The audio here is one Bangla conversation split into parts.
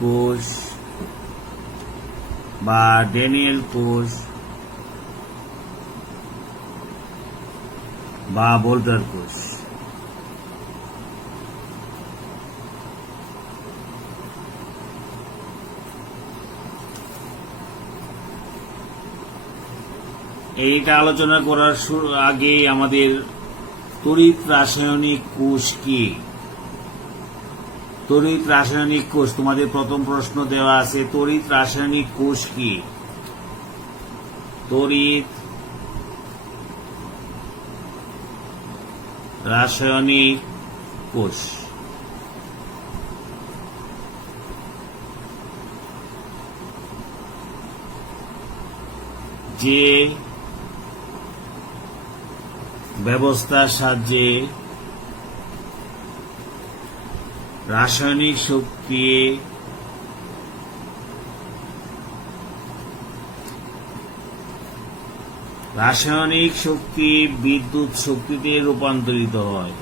কোষ বা ড্যানিয়েল কোষ বা বোল্টার কোষ। এইটা আলোচনা করার আগে আমাদের তড়িৎ রাসায়নিক কোষ কি? তড়িৎ রাসায়নিক কোষ, তোমাদের প্রথম প্রশ্ন দেওয়া আছে, তড়িৎ রাসায়নিক কোষ কি? তড়িৎ রাসায়নিক কোষ যে ব্যবস্থার সাহায্যে রাসায়নিক শক্তি বিদ্যুৎ শক্তিতে রূপান্তরিত হয়।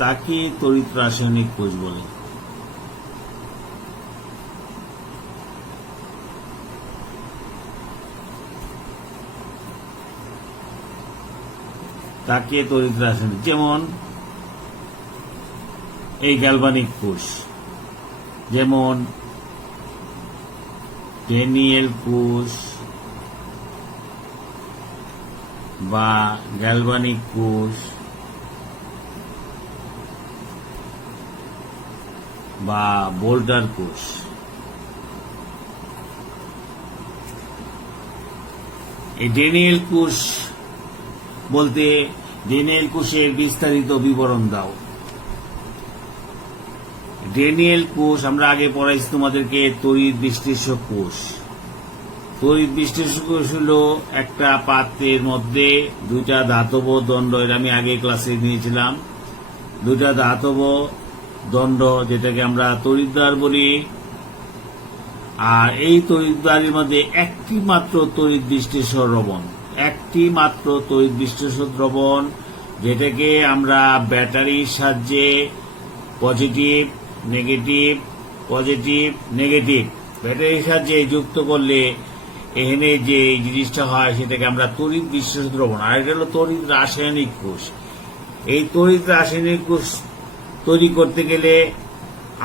তাকে তড়িৎ রাসায়নিক কোষ বলে। তাকে তড়িৎ রাসায়নিক, যেমন এই গ্যালভানিক কোষ, যেমন ড্যানিয়েল কোষ বা গ্যালভানিক কোষ বা বোল্টার কোষ। এই ড্যানিয়েল কোষ বলতে ড্যানিয়েল কোষের বিস্তারিত বিবরণ দাও। ড্যানিয়েল কোষ আমরা আগে পড়াইছি তোমাদেরকে তড়িৎ বিশ্লেষক কোষ। তড়িৎ বিশ্লেষক কোষ হলো একটা পাত্রের মধ্যে দুইটা ধাতব দণ্ড, এটা আমি আগে ক্লাসে নিয়েছিলাম, দুইটা ধাতব দণ্ড যেটাকে আমরা তড়িৎদ্বার বলি। আর এই তড়িৎদ্বারের মধ্যে একটি মাত্র তড়িৎ বিশ্লেষক দ্রবণ, যেটাকে আমরা ব্যাটারির সাহায্যে পজিটিভ নেগেটিভ ব্যাটারির সাহায্যে যুক্ত করলে এখানে যে জিনিসটা হয় সেটাকে আমরা তড়িৎ বিশ্লেষক দ্রবণ। আর এটা হলো তড়িৎ রাসায়নিক কোষ। এই তড়িৎ রাসায়নিক কোষ তৈরি করতে গেলে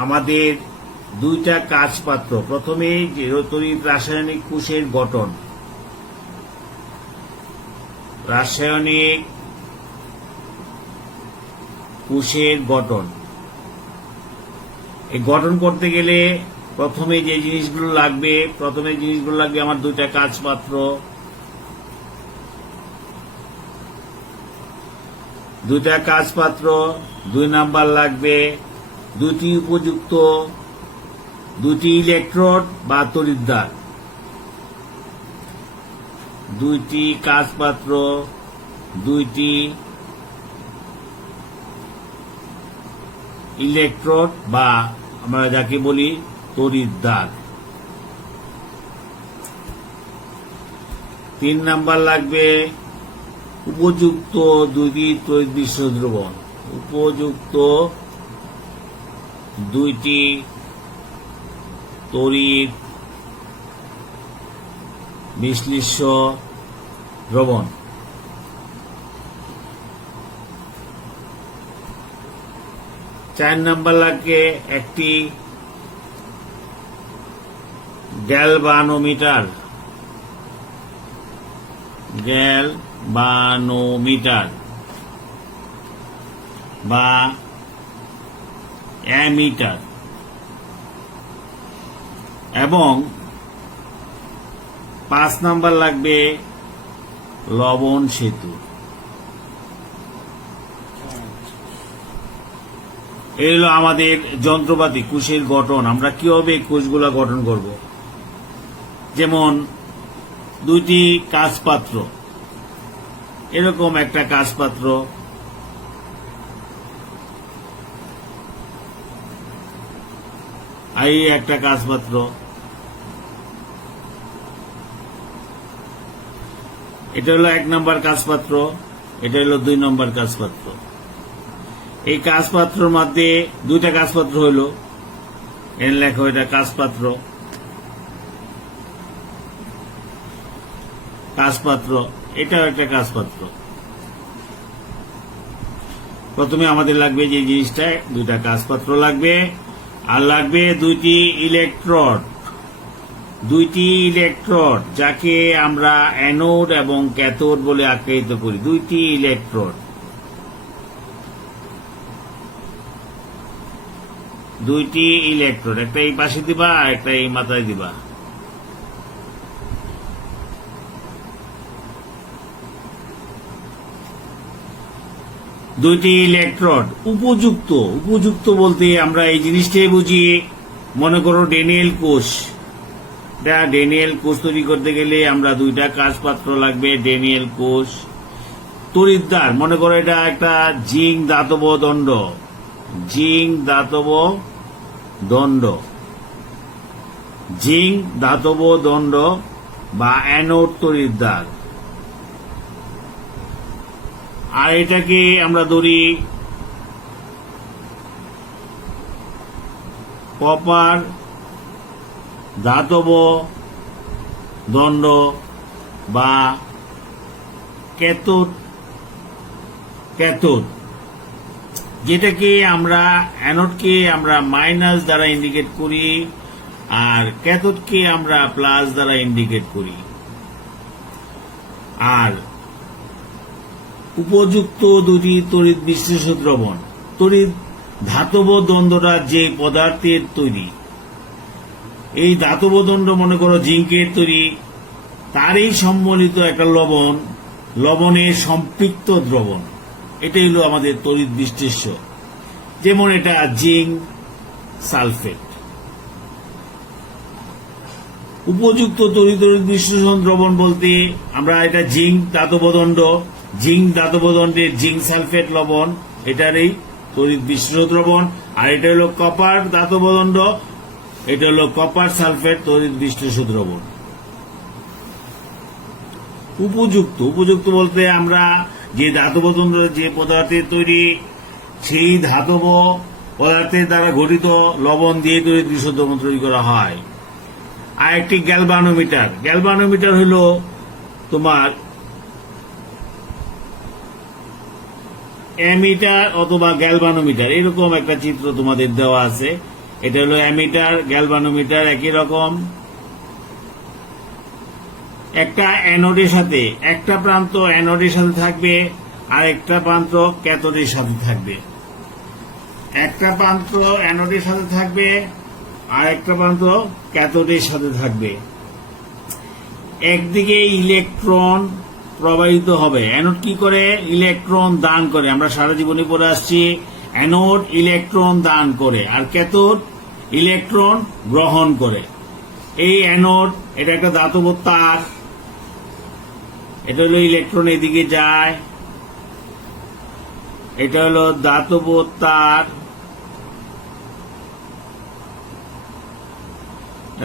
আমাদের দুইটা কাজপাত্র, প্রথমে যে তড়িৎ রাসায়নিক কোষের গঠন, রাসায়নিক কোষের গঠন, এই গঠন করতে গেলে প্রথমে যে জিনিসগুলো লাগবে আমার দুইটা কাজপাত্র, দুই নাম্বার লাগবে দুটি উপযুক্ত দুটি ইলেকট্রোড বা তড়িৎদ্বার, দুইটি কাজপাত্র, দুইটি ইলেকট্রোড বা আমরা যাকে বলি তড়িৎদ্বার। 3 নাম্বার লাগবে উপযুক্ত দুইটি তড়িৎ বিশ্লেষক দ্রবণ, উপযুক্ত দুইটি তড়িৎ বিশ্লেষ্য দ্রবণ। 4 নাম্বার লাগে একটি গ্যালভানোমিটার বা অ্যামিটার, এবং 5 নাম্বার লাগবে লবণ সেতু। এই হলো আমাদের যন্ত্রপাতি, কোষের গঠন। আমরা কিভাবে কোষগুলা গঠন করব? যেমন দুইটি কাজপাত্র, এরকম একটা কাজপাত্র, এই একটা কাজপাত্র, এটা হলো 1 নম্বর কাজপাত্র, এটা হলো 2 নম্বর কাজপাত্র। এই কাজপাত্রের মধ্যে 2টা কাজপাত্র হইল, এর লেখো এটা কাজপাত্র, কাজপাত্র, এটাও একটা কাজপাত্র। প্রথমে আমাদের লাগবে যে জিনিসটা, 2টা কাজপাত্র লাগবে, আর লাগবে 2টি ইলেকট্রোড। 2টি ইলেকট্রোড যাকে আমরা অ্যানোড এবং ক্যাথোড বলে আখ্যায়িত করি। 2টি ইলেকট্রোড, 2টি ইলেকট্রোড, একটা এই পাশে দিবা আর একটা এই মাথায় দিবা। দুইটি ইলেকট্রোড উপযুক্ত। উপযুক্ত বলতে আমরা এই জিনিসটাই বুঝি, মনে করো ড্যানিয়েল কোষ। ড্যানিয়েল কোষ তৈরি করতে গেলে আমরা 2টা কাজপাত্র লাগবে। ড্যানিয়েল কোষ, তড়িৎদ্বার, মনে করো এটা একটা জিঙ্ক ধাতব দণ্ড, জিঙ্ক ধাতব দণ্ড, জিঙ্ক ধাতব দণ্ড বা অ্যানোড তড়িৎদ্বার। আর এটাকে আমরা ধরি কপার ধাতব দণ্ড বা ক্যাথোড, ক্যাথোড যেটাকে আমরা অ্যানোডকে আমরা মাইনাস দ্বারা ইন্ডিকেট করি আর ক্যাথোডকে আমরা প্লাস দ্বারা ইন্ডিকেট করি। আর উপযুক্ত 2টি তড়িৎ বিশ্লেষ্য দ্রবণ, তড়িৎ ধাতব দণ্ডটা যে পদার্থের তৈরি, এই ধাতব দণ্ড মনে করো জিঙ্কের তৈরি, তারই সম্বলিত একটা লবণ, লবণের সম্পৃক্ত দ্রবণ, এটাই হলো আমাদের তড়িৎ বিশ্লেষ্য। যেমন এটা জিঙ্ক সালফেট। উপযুক্ত তড়িৎ বিশ্লেষণ দ্রবণ বলতে আমরা এটা জিঙ্ক ধাতব দণ্ড, জিঙ্ক ধাতব দণ্ডের জিঙ্ক সালফেট লবণ, এটারই তড়িৎ বিশ্লেষ্য দ্রবণ। আর এটা হলো কপার ধাতব দণ্ড, এটা হলো কপার সালফেট তড়িৎ বিশ্লেষ্য দ্রবণ। উপযুক্ত, উপযুক্ত বলতে আমরা যে ধাতব দণ্ড যে পদার্থের তৈরি, সেই ধাতব পদার্থের দ্বারা গঠিত লবণ দিয়ে তড়িৎ বিশ্লেষ্য দ্রবণ তৈরি করা হয়। আর একটি গ্যালভানোমিটার। গ্যালভানোমিটার হল তোমার অ্যামিটার অথবা গ্যালভানোমিটার, এরকম একটা চিত্র তোমাদের দেওয়া আছে। এটা হলো অ্যামিটার, গ্যালভানোমিটার একই রকম। একটা অ্যানোডের সাথে, একটা প্রান্ত অ্যানোডের সাথে থাকবে আর একটা প্রান্ত ক্যাথোডের সাথে থাকবে। একটা প্রান্ত অ্যানোডের সাথে থাকবে আর একটা প্রান্ত ক্যাথোডের সাথে থাকবে। একদিকে ইলেকট্রন প্রবাহিত হবে। অ্যানোড কি করে? ইলেকট্রন দান করে। আমরা সারা জীবনে পড়ে আসছি, অ্যানোড ইলেকট্রন দান করে আর ক্যাথোড ইলেকট্রন গ্রহণ করে। এই অ্যানোড, এটা একটা ধাতব তার, এটা হলো ইলেকট্রন এদিকে যায়, এটা হলো ধাতব তার,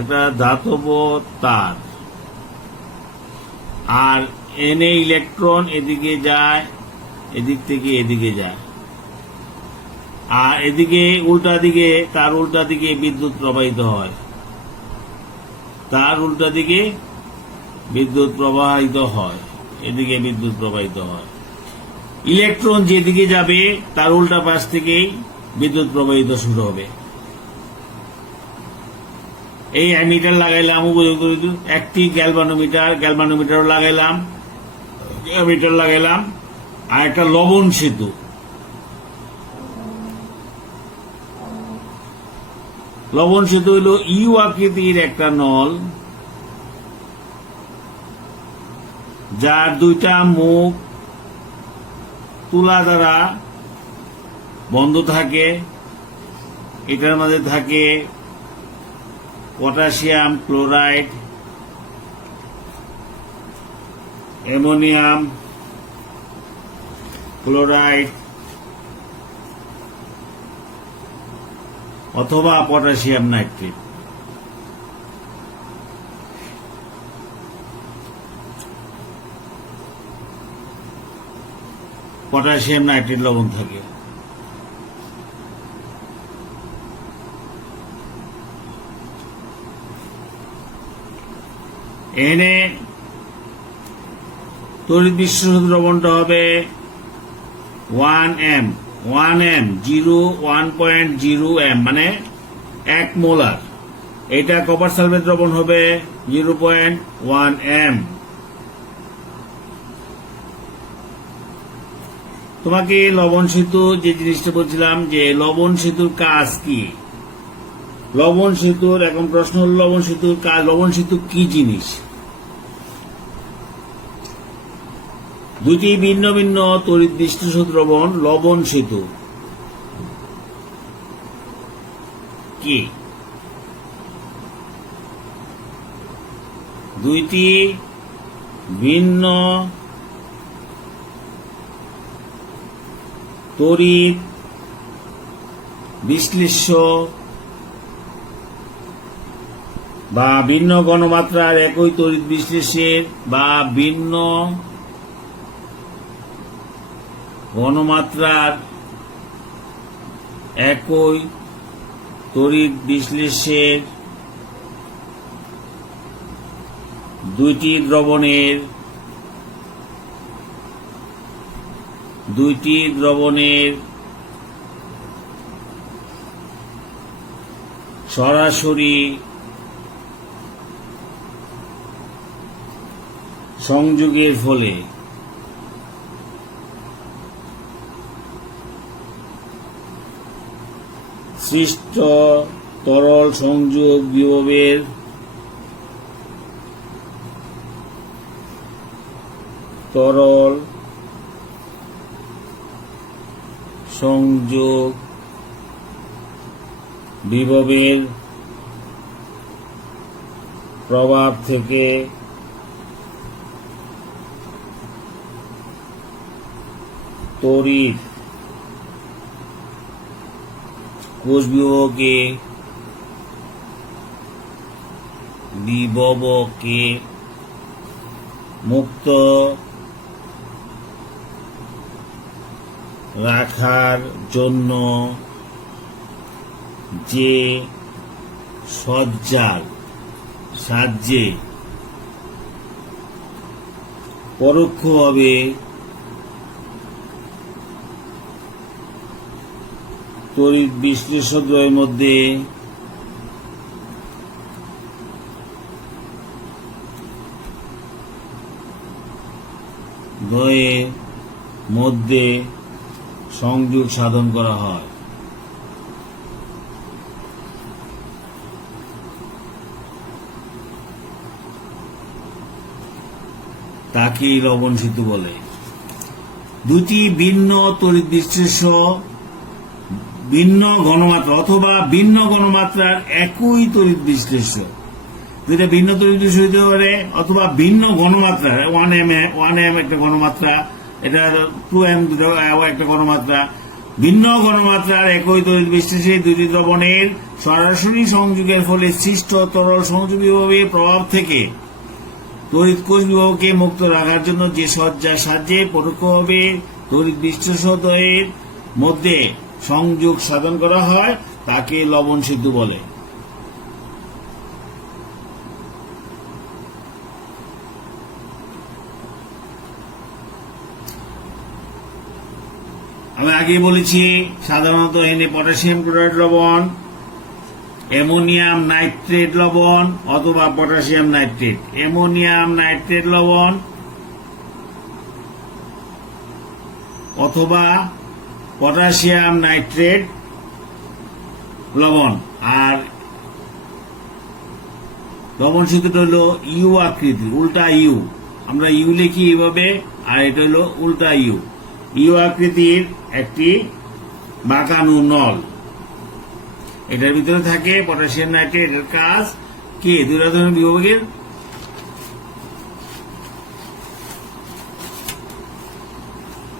একটা ধাতব তার। আর এনে ইলেকট্রন এদিকে যায়, এদিক থেকে এদিকে যায়। আর এদিকে উল্টা দিকে, তার উল্টা দিকে বিদ্যুৎ প্রবাহিত হয়, তার উল্টা দিকে বিদ্যুৎ প্রবাহিত হয়, এদিকে বিদ্যুৎ প্রবাহিত হয়। ইলেকট্রন যেদিকে যাবে তার উল্টা পাশ থেকেই বিদ্যুৎ প্রবাহিত শুরু হবে। এই অ্যামিটার লাগাইলাম, উপযুক্ত একটি গ্যালভানোমিটার, গ্যালভানোমিটারও লাগাইলাম, অ্যামিটার লাগাইলাম। আর একটা লবণ সেতু। লবণ সেতু হল ইউ আকৃতির একটা নল, যার 2টা মুখ তুলা দ্বারা বন্ধ থাকে। এটার মধ্যে থাকে পটাশিয়াম ক্লোরাইড, অ্যামোনিয়াম ক্লোরাইড অথবা পটাশিয়াম নাইট্রেট। পটাশিয়াম নাইট্রেট লবণ থাকে। এনে তড়িৎ বিশ্লেষণ দ্রবণটা হবে 1m 1.0 m মানে 1 মোলার। এটা কপার সালফেট দ্রবণ হবে 0.1 m। তোমাকে লবণ সেতু যে জিনিসটা বলছিলাম যে লবণ সেতুর কাজ কি, লবণ সেতুর এখন প্রশ্ন হল লবণ সেতুর কাজ। লবণ সেতু কি জিনিস? দুটি ভিন্ন ভিন্ন তড়িৎ বিশ্লেষ্য দ্রবণ লবণ সেতু কি? দুইটি ভিন্ন তড়িৎ বিশ্লেষ্য বা ভিন্ন ঘনমাত্রার একই তড়িৎ বিশ্লেষের বা ভিন্ন ঘনমাত্রার একই তড়িৎ বিশ্লেষের দুইটি দ্রবণের সরাসরি সংযোগের ফলে সৃষ্ট তরল সংযোগ বিভবের প্রভাব থেকে তড়িৎ কোষ বিভবকে মুক্ত রাখার জন্য যে সজ্জার সাহায্যে পরোক্ষভাবে তড়িৎ বিশ্লেষকদ্বয়ের মধ্যে সংযোগ সাধন করা হয়। তাকেই লবণ সেতু বলে। দুটি ভিন্ন তড়িৎ বিশ্লেষ্য ভিন্ন ঘনমাত্রা অথবা ভিন্ন ঘনমাত্রার একই তড়িৎ বিশ্লেষ্য, দুইটা ভিন্ন তড়িৎ বিশ্লেষ্য হতে পারে অথবা ভিন্ন ঘনমাত্রার 1m একটা ঘনমাত্রা, এটা 2m একটা ঘনমাত্রা। ভিন্ন ঘনমাত্রার একই তড়িৎ বিশ্লেষে দুটি দ্রবণের সরাসরি সংযোগের ফলে সৃষ্ট তরল সংযোগ বিভবের প্রভাব থেকে তড়িৎ কোষ বিভবকে মুক্ত রাখার জন্য যে সজ্জার সাহায্যে পরোক্ষভাবে তড়িৎ বিশ্লেষকদ্বয়ের মধ্যে সংযোগ সাধন করা হয় তাকে লবণ সেতু বলে। আমি আগে বলেছি সাধারণত এনে পটাশিয়াম ক্লোরাইড লবণ, অ্যামোনিয়াম নাইট্রেট লবণ অথবা পটাশিয়াম নাইট্রেট, অ্যামোনিয়াম নাইট্রেট লবণ অথবা পটাশিয়াম নাইট্রেট লবণ। আর লবণ সেতুটা হল ইউ আকৃতির, উল্টা ইউ। আমরা ইউ লিখি এইভাবে, আর এটা হল উল্টা ইউ। ইউ আকৃতির একটি বাঁকানো নল, এটার ভিতরে থাকে পটাশিয়াম নাইট্রেট। এর কাজ কি? দুই ধরনের বিভবের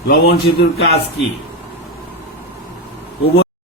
লবণ সেতুর কাজ কি?